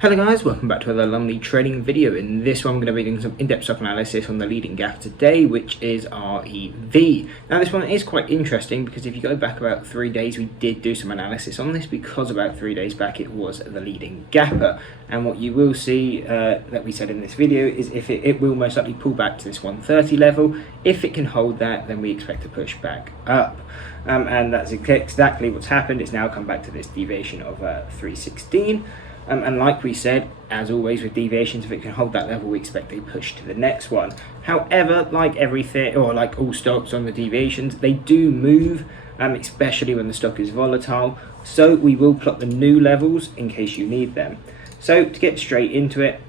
Hello guys, welcome back to another lovely trading video. In this one I'm going to be doing some in-depth stock analysis on the leading gap today, which is REV. Now this one is quite interesting because if you go back about 3 days we did do some analysis on this, because about 3 days back it was the leading gapper. And what you will see that we said in this video is if it will most likely pull back to this 130 level. If it can hold that, then we expect to push back up. And that's exactly what's happened. It's now come back to this deviation of 316. And like we said, as always with deviations, if it can hold that level, we expect a push to the next one. However, like everything, or like all stocks on the deviations, they do move, especially when the stock is volatile. So we will plot the new levels in case you need them. So to get straight into it,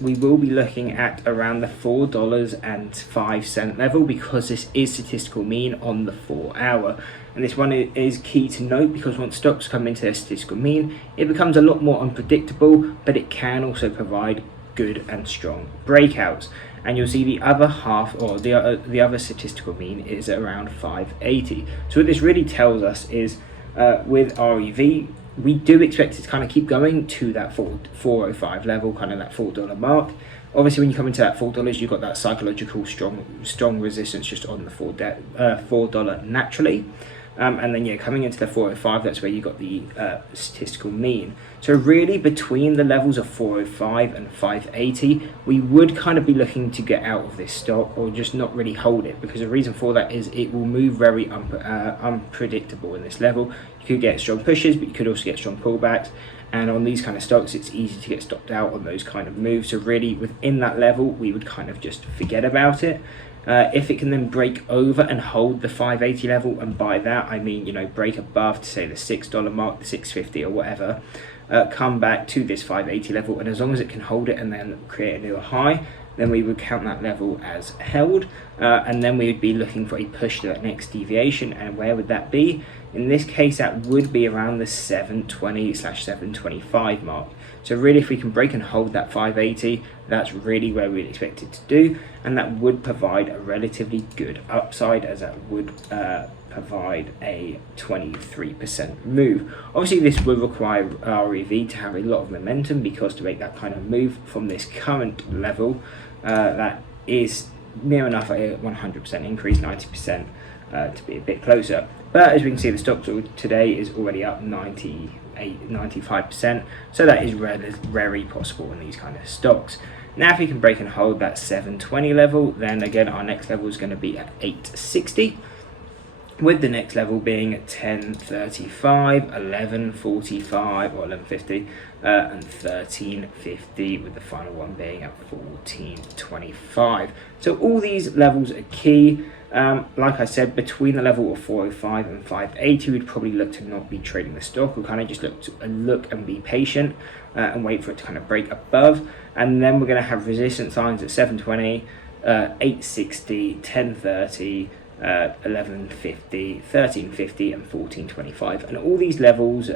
we will be looking at around the $4.05 level, because this is statistical mean on the 4 hour. And this one is key to note because once stocks come into their statistical mean, it becomes a lot more unpredictable, but it can also provide good and strong breakouts. And you'll see the other half, or the other statistical mean, is around 580. So what this really tells us is with REV, we do expect it to kind of keep going to that 405 level, kind of that $4 mark. Obviously, when you come into that $4, you've got that psychological strong resistance just on the $4 naturally. And then coming into the 405, that's where you got the statistical mean. So really between the levels of 405 and 580, we would kind of be looking to get out of this stock or just not really hold it, because the reason for that is it will move very unpredictable in this level. You could get strong pushes, but you could also get strong pullbacks. And on these kind of stocks, it's easy to get stopped out on those kind of moves. So really within that level, we would kind of just forget about it. If it can then break over and hold the 580 level, and by that I mean, break above to say the $6 mark, the 650 or whatever, come back to this 580 level, and as long as it can hold it and then create a new high, then we would count that level as held, and then we would be looking for a push to that next deviation. And where would that be? In this case, that would be around the 720/725 mark. So really, if we can break and hold that 580, that's really where we'd expect it to do, and that would provide a relatively good upside, as that would provide a 23% move. Obviously, this would require REV to have a lot of momentum, because to make that kind of move from this current level, that is near enough a 100% increase, 90% to be a bit closer. But as we can see, the stock today is already up 95%, so that is very possible in these kind of stocks. Now if we can break and hold that 720 level, then again our next level is going to be at 860, with the next level being at 1035, 1145 or 1150, and 1350, with the final one being at 1425. So all these levels are key. Like I said, between the level of 405 and 580, we'd probably look to not be trading the stock. We'll kind of just look and be patient and wait for it to kind of break above. And then we're going to have resistance lines at 720, 860, 1030, 1150, 1350 and 1425. And all these levels,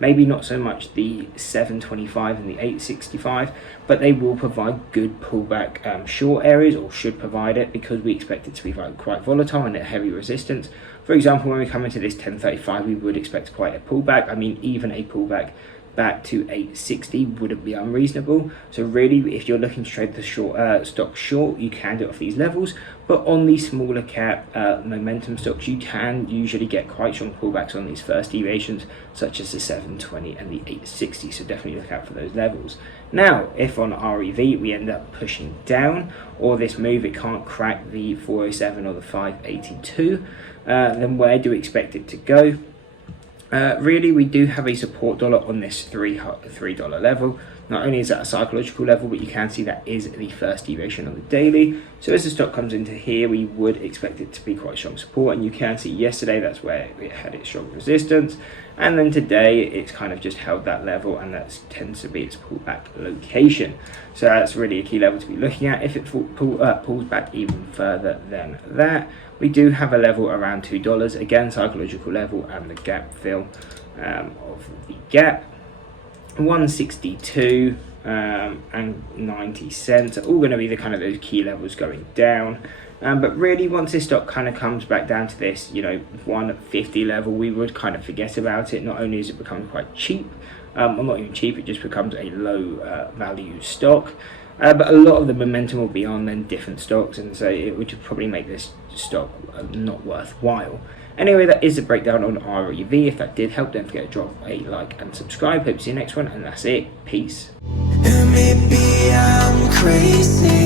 maybe not so much the 725 and the 865, but they will provide good pullback short areas, or should provide it, because we expect it to be quite volatile and at heavy resistance. For example, when we come into this 1035, we would expect quite a pullback. I mean, even a pullback back to 860 wouldn't be unreasonable. So really, if you're looking to trade the stock short, you can do it off these levels. But on these smaller cap momentum stocks, you can usually get quite strong pullbacks on these first deviations, such as the 720 and the 860. So definitely look out for those levels. Now, if on REV we end up pushing down, or this move it can't crack the 407 or the 582, then where do we expect it to go? Really, we do have a support dollar on this $3 level. Not only is that a psychological level, but you can see that is the first deviation on the daily. So as the stock comes into here, we would expect it to be quite strong support. And you can see yesterday, that's where it had its strong resistance. And then today, it's kind of just held that level, and that tends to be its pullback location. So that's really a key level to be looking at. If it pulls back even further than that, we do have a level around $2, again, psychological level, and the gap fill of the gap. 162 and 90 cents are all going to be the kind of those key levels going down. But really, once this stock kind of comes back down to this, 150 level, we would kind of forget about it. Not only is it becoming quite cheap, or not even cheap, it just becomes a low value stock. But a lot of the momentum will be on then different stocks, and so it would probably make this stock not worthwhile. Anyway, that is a breakdown on REV. If that did help, don't forget to drop a like and subscribe. Hope to see you next one, and that's it. Peace. Maybe I'm crazy.